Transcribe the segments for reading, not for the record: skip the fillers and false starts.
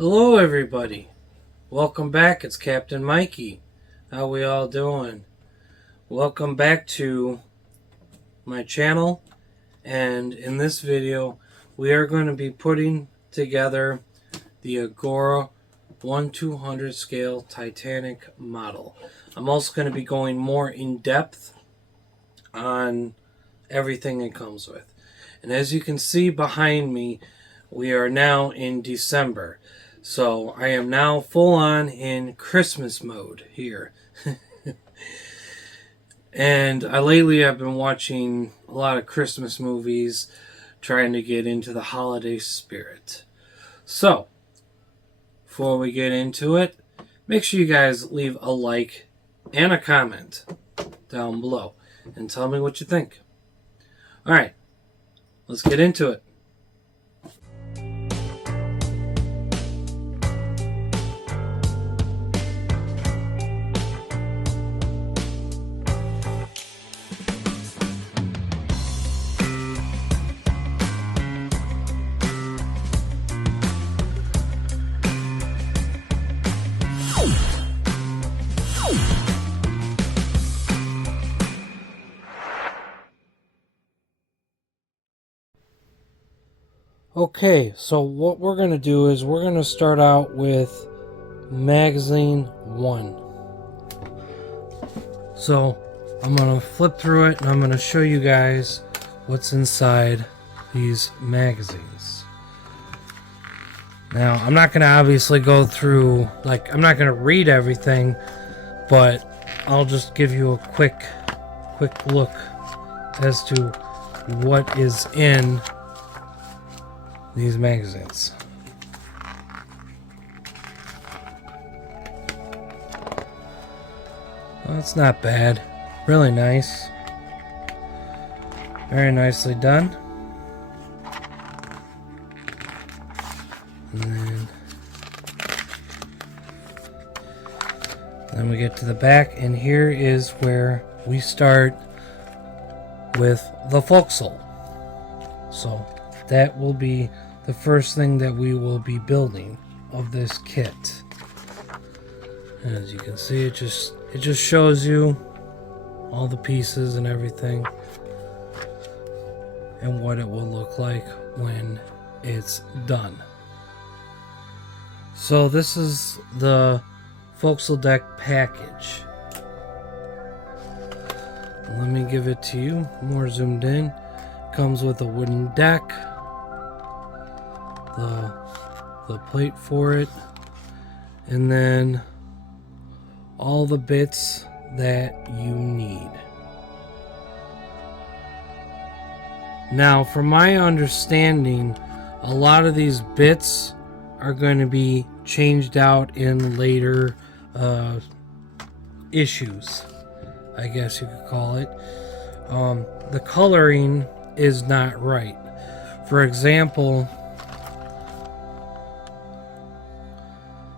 Hello everybody. Welcome back. It's Captain Mikey. How we all doing? Welcome back to my channel, and in this video we are going to be putting together the Agora 1/200 scale Titanic model. I'm also going to be going more in depth on everything it comes with. And as you can see behind me, we are now in December. So I am now full on in Christmas mode here. And lately I've been watching a lot of Christmas movies, trying to get into the holiday spirit. So, before we get into it, make sure you guys leave a like and a comment down below and tell me what you think. Alright, let's get into it. Okay, so what we're going to do is we're going to start out with magazine 1. So I'm going to flip through it and I'm going to show you guys what's inside these magazines. Now, I'm not going to obviously go through, I'm not going to read everything, but I'll just give you a quick look as to what is in these magazines. Well, it's not bad. Really nice. Very nicely done. And then we get to the back, and here is where we start with the forecastle. So that will be the first thing that we will be building of this kit. And as you can see, it just shows you all the pieces and everything and what it will look like when it's done. So this is the forecastle deck package. Let me give it to you more zoomed in. Comes with a wooden deck, the plate for it, and then all the bits that you need. Now, from my understanding, a lot of these bits are going to be changed out in later issues, I guess you could call it. The coloring is not right. For example,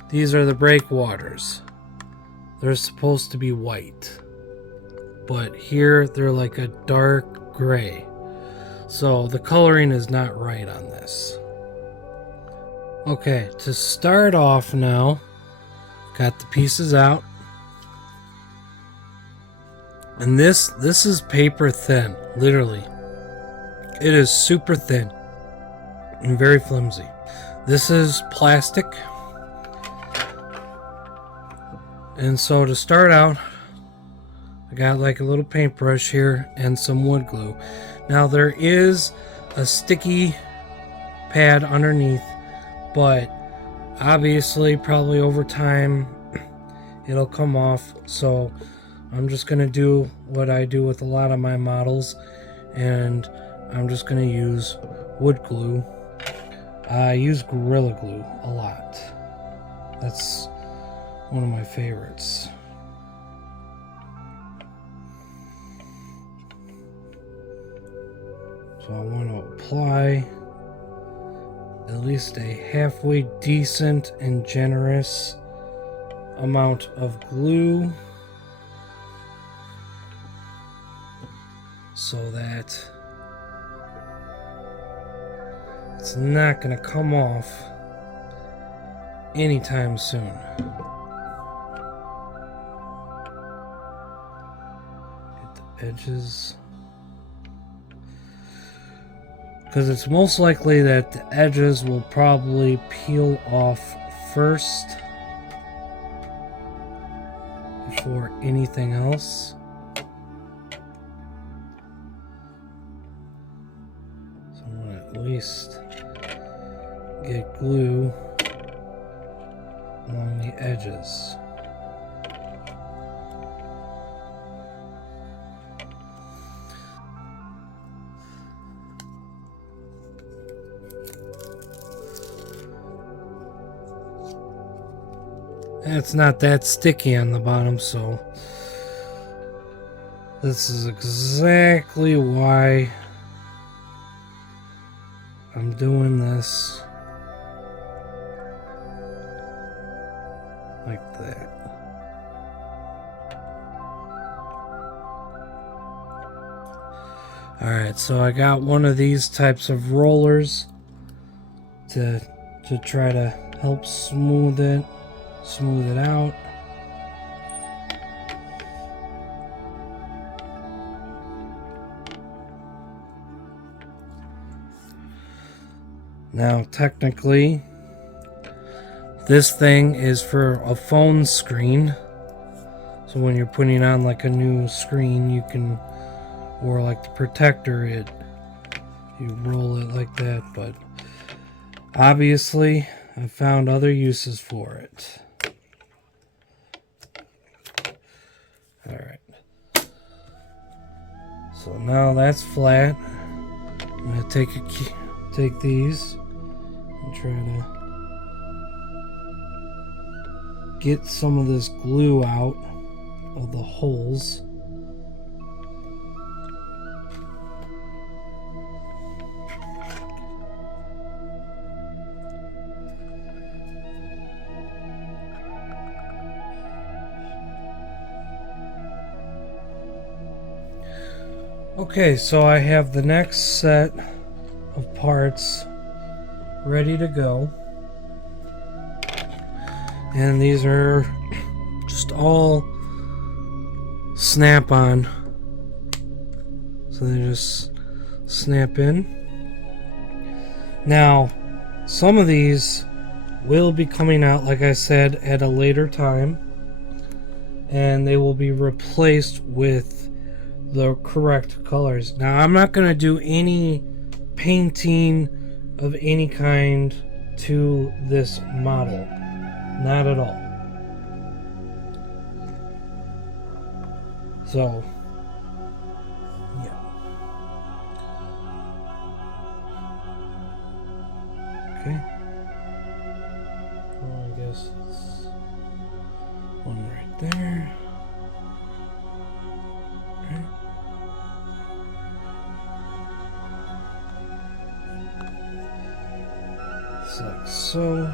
these are the breakwaters. They're supposed to be white, but here they're like a dark gray. So the coloring is not right on this. Okay, to start off now, got the pieces out. And this is paper thin, literally. It is super thin and very flimsy. This is plastic. And so to start out, I got like a little paintbrush here and some wood glue. Now there is a sticky pad underneath, but obviously probably over time it'll come off. So I'm just going to do what I do with a lot of my models, and I'm just going to use wood glue. I use Gorilla Glue a lot. That's one of my favorites. So I want to apply at least a halfway decent and generous amount of glue so that it's not going to come off anytime soon. Get the edges. Because it's most likely that the edges will probably peel off first before anything else. So I'm going to at least get glue along the edges. And it's not that sticky on the bottom, so this is exactly why I'm doing this like that. Alright, so I got one of these types of rollers to try to help smooth it out. Now technically this thing is for a phone screen, so when you're putting on like a new screen, you can, or like the protector, you roll it like that, but obviously I found other uses for it. Alright. So now that's flat. I'm going to take these and try to get some of this glue out of the holes. Okay, so I have the next set of parts ready to go, and these are just all snap-on, so they just snap in. Now some of these will be coming out, like I said, at a later time, and they will be replaced with the correct colors. Now I'm not going to do any painting of any kind to this model, not at all. So yeah, okay, well, I guess it's one right there. Like so.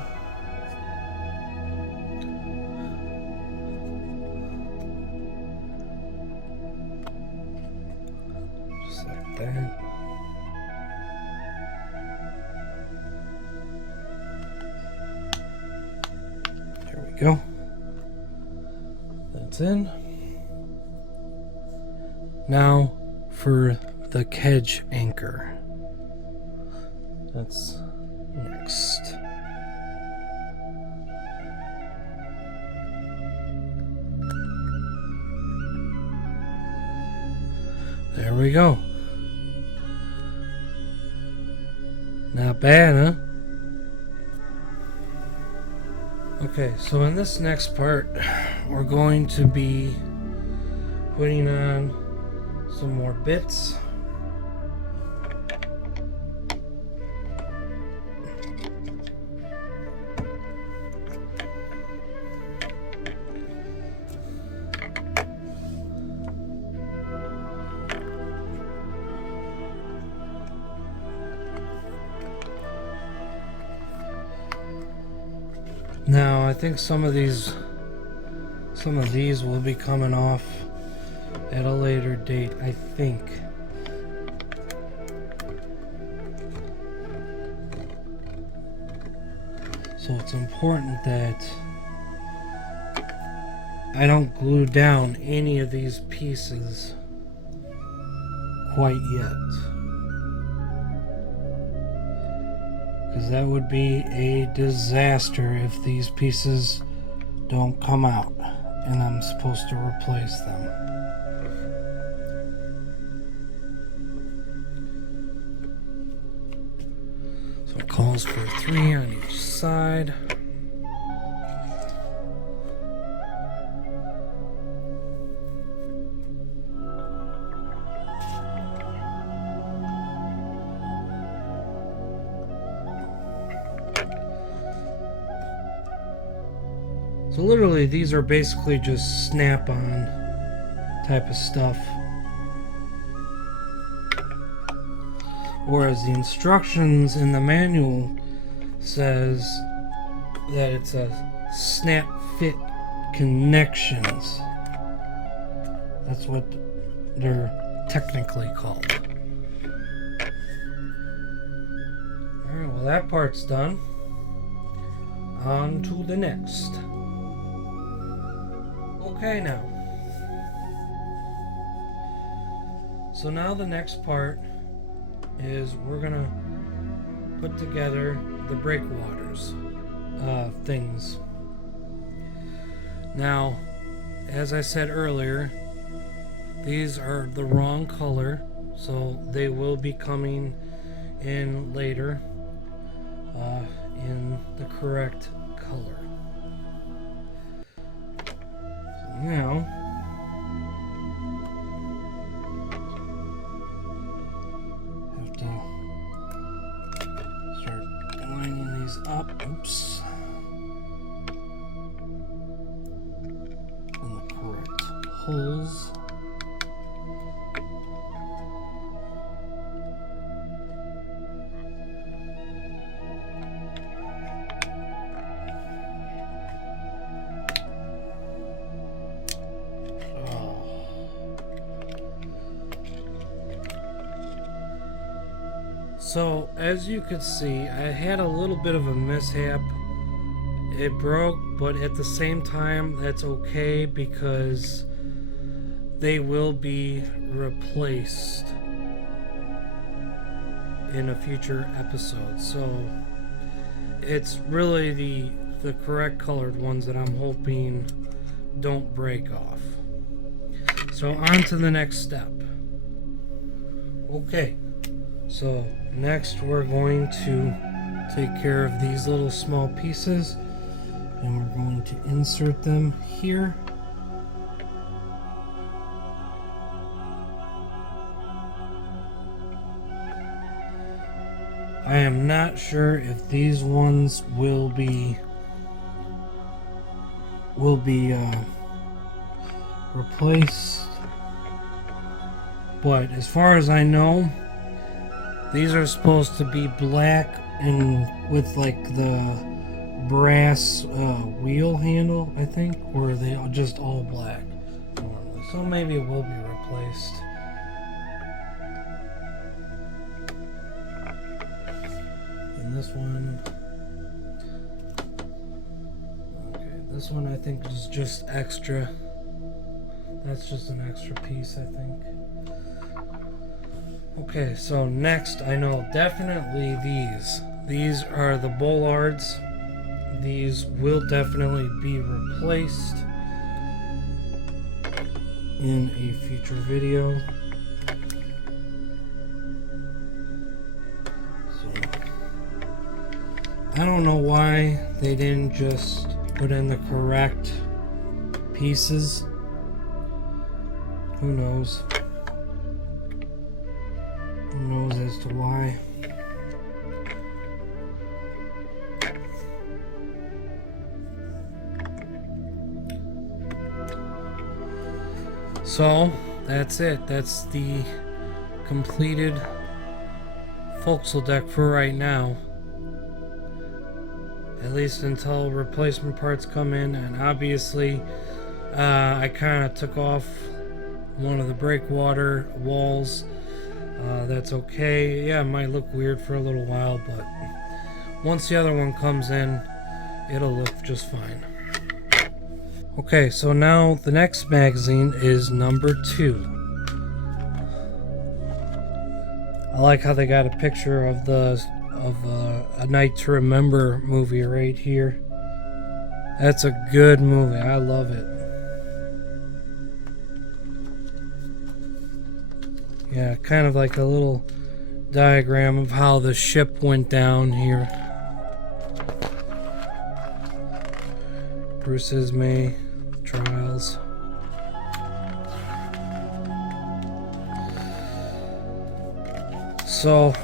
Just like that. There we go. That's in. Now for the kedge anchor. That's next. There we go. Not bad, huh? Okay, so in this next part, we're going to be putting on some more bits. Now, I think some of these will be coming off at a later date, I think. So it's important that I don't glue down any of these pieces quite yet, because that would be a disaster if these pieces don't come out and I'm supposed to replace them. So it calls for 3 on each side. So literally these are basically just snap-on type of stuff. Whereas the instructions in the manual says that it's a snap fit connections. That's what they're technically called. Alright, well that part's done. On to the next. Okay, now. So now the next part is we're gonna put together the breakwaters things. Now, as I said earlier, these are the wrong color, so they will be coming in later in the correct color. So now have to start lining these up. Oops. In the correct holes. So, as you can see, I had a little bit of a mishap. It broke, but at the same time, that's okay because they will be replaced in a future episode. So, it's really the correct colored ones that I'm hoping don't break off. So, on to the next step. Okay. So next we're going to take care of these little small pieces and we're going to insert them here. I am not sure if these ones will be replaced, but as far as I know, these are supposed to be black and with like the brass wheel handle, I think, or they are just all black. So maybe it will be replaced. And this one, okay, this one I think is just extra. That's just an extra piece, I think. Okay, so next, I know definitely these. These are the bollards. These will definitely be replaced in a future video. So, I don't know why they didn't just put in the correct pieces. Who knows? Who knows as to why? So that's it. That's the completed forecastle deck for right now. At least until replacement parts come in, and obviously I kind of took off one of the breakwater walls. That's okay. Yeah, it might look weird for a little while, but once the other one comes in, it'll look just fine. Okay, so now the next magazine is number 2. I like how they got a picture of A Night to Remember movie right here. That's a good movie. I love it. Yeah, kind of like a little diagram of how the ship went down here. Bruce Ismay trials. So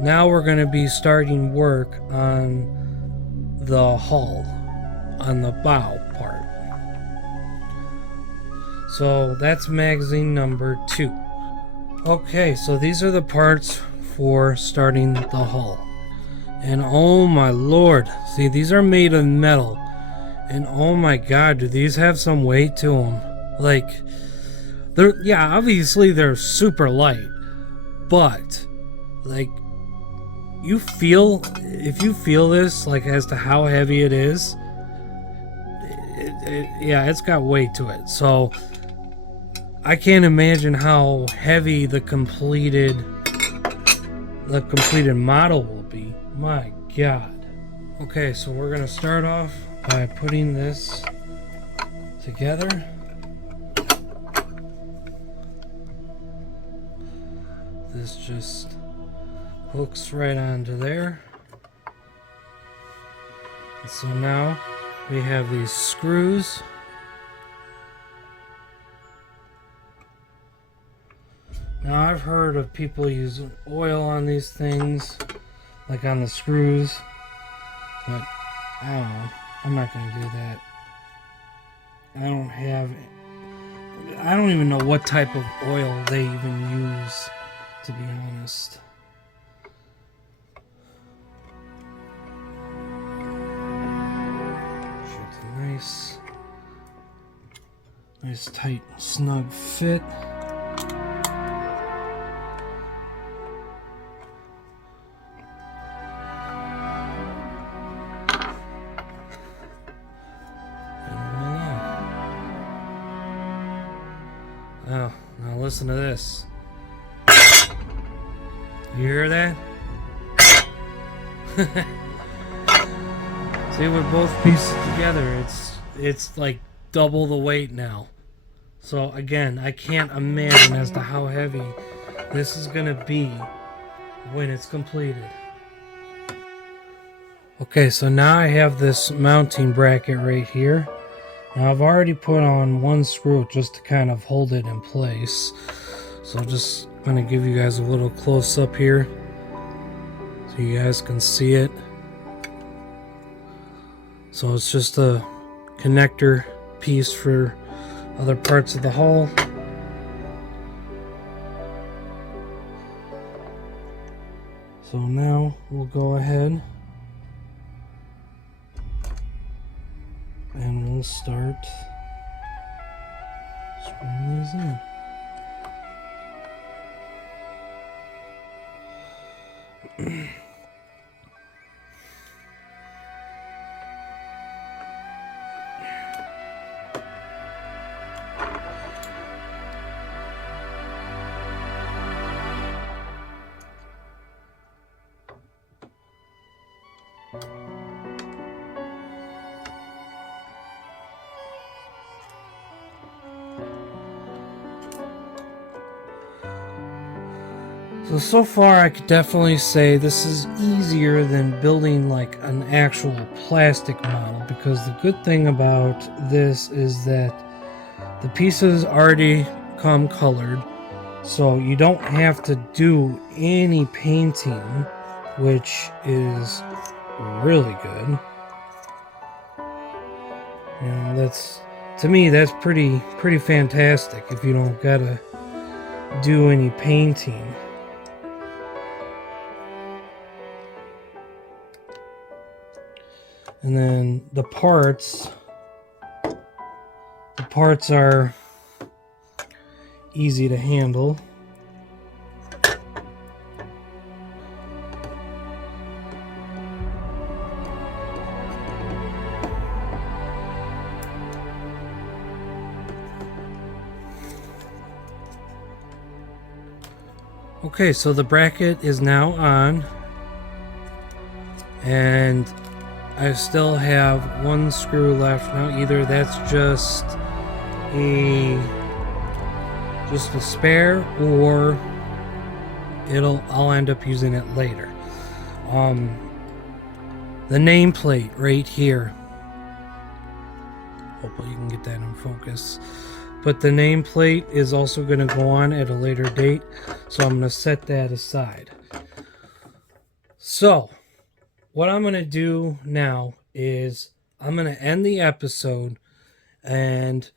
now we're going to be starting work on the hull, on the bow part. So that's magazine number 2. Okay, so these are the parts for starting the hull. And oh my lord, see, these are made of metal. And oh my god, do these have some weight to them. Like, yeah, obviously they're super light. But, like, if you feel this, like, as to how heavy it is, yeah, it's got weight to it. So, I can't imagine how heavy the completed model will be. My god. Okay, so we're gonna start off by putting this together. This just hooks right onto there. And so now we have these screws. Now I've heard of people using oil on these things, like on the screws, but I don't know. I'm not going to do that. I don't even know what type of oil they even use, to be honest. It's a nice tight, snug fit. Oh, now listen to this. You hear that? See, with both pieces together, it's like double the weight now. So again, I can't imagine as to how heavy this is gonna be when it's completed. Okay, so now I have this mounting bracket right here. Now I've already put on one screw just to kind of hold it in place. So just going to give you guys a little close up here so you guys can see it. So it's just a connector piece for other parts of the hull. So now we'll go ahead and we'll start screwing these in. So far I could definitely say this is easier than building like an actual plastic model, because the good thing about this is that the pieces already come colored, so you don't have to do any painting, which is really good. You know, that's, to me, that's pretty fantastic if you don't gotta do any painting. And then the parts are easy to handle. Okay, so the bracket is now on, and I still have one screw left. Now either that's just a spare, or I'll end up using it later. The nameplate right here. Hopefully you can get that in focus. But the nameplate is also going to go on at a later date, so I'm going to set that aside. So, what I'm going to do now is I'm going to end the episode, and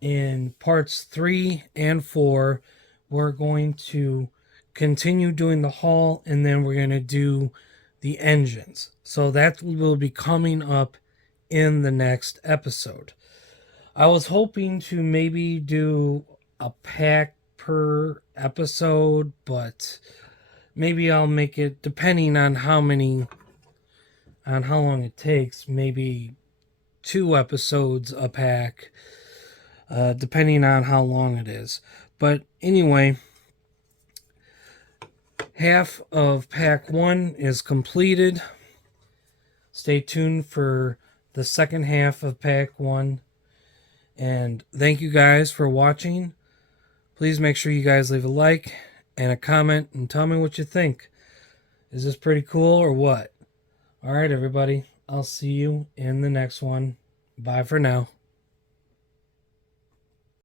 in parts 3 and 4, we're going to continue doing the hull, and then we're going to do the engines. So that will be coming up in the next episode. I was hoping to maybe do a pack per episode, but maybe I'll make it, depending on how long it takes, maybe 2 episodes a pack, depending on how long it is. But anyway, half of pack 1 is completed. Stay tuned for the second half of pack 1. And thank you guys for watching. Please make sure you guys leave a like and a comment and tell me what you think. Is this pretty cool or what? Alright, everybody. I'll see you in the next one. Bye for now.